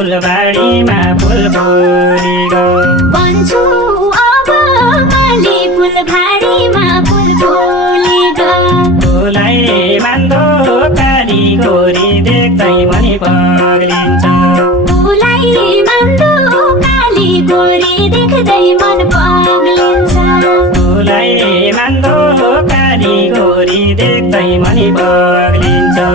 फुलबारीमा फुल फुलेको भन्छु अब मैले फुलबारीमा फुल फुलेको फुलाई मान्दो काली गोरी देख्दै मनी पग्लिन्छ फुलाई मान्दो काली गोरी देख्दै मन पग्लिन्छ फुलाई मान्दो काली गोरी देख्दै मनी पग्लिन्छ